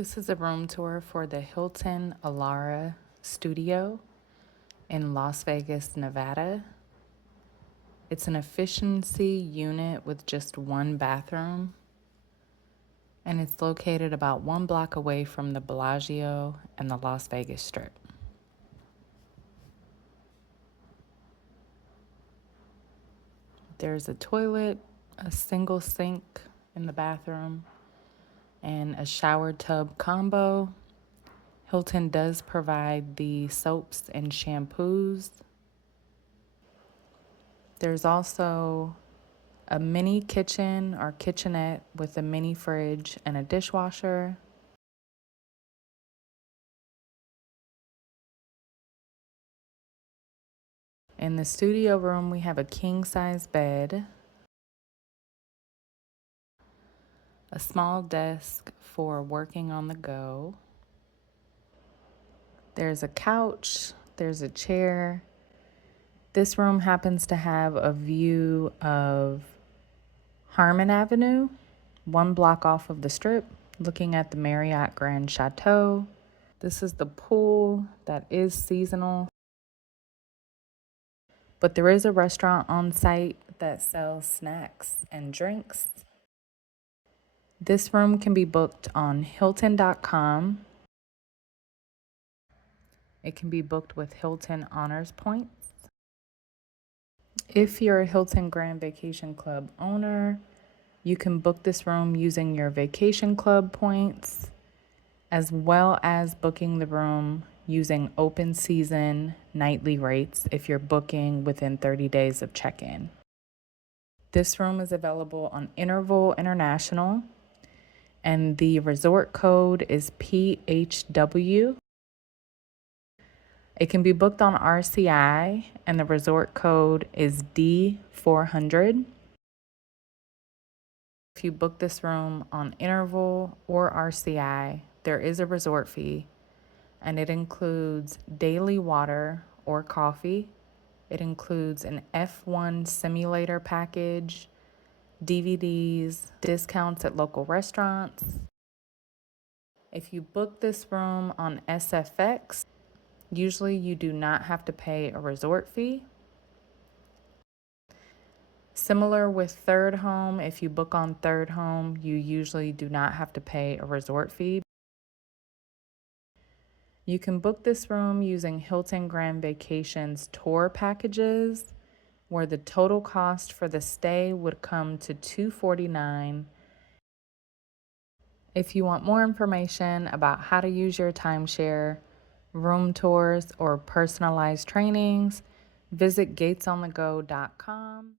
This is a room tour for the Hilton Elara studio in Las Vegas, Nevada. It's an efficiency unit with just one bathroom, and it's located about 1 block away from the Bellagio and the Las Vegas Strip. There's a toilet, a single sink in the bathroom, and a shower tub combo. Hilton does provide the soaps and shampoos. There's also a mini kitchen or kitchenette with a mini fridge and a dishwasher. In the studio room, we have a king-size bed, a small desk for working on the go. There's a couch, there's a chair. This room happens to have a view of Harmon Avenue, 1 block off of the Strip, looking at the Marriott Grand Chateau. This is the pool that is seasonal, but there is a restaurant on site that sells snacks and drinks. This room can be booked on Hilton.com. It can be booked with Hilton Honors points. If you're a Hilton Grand Vacation Club owner, you can book this room using your vacation club points, as well as booking the room using open season nightly rates if you're booking within 30 days of check-in. This room is available on Interval International, and the resort code is PHW. It can be booked on RCI, and the resort code is D400. If you book this room on Interval or RCI, there is a resort fee, and it includes daily water or coffee. It includes an F1 simulator package, DVDs, discounts at local restaurants. If you book this room on SFX, usually you do not have to pay a resort fee. Similar with Thirdhome, if you book on Thirdhome, you usually do not have to pay a resort fee. You can book this room using Hilton Grand Vacation's tour packages, where the total cost for the stay would come to $249. If you want more information about how to use your timeshare, room tours, or personalized trainings, visit gatesonthego.com.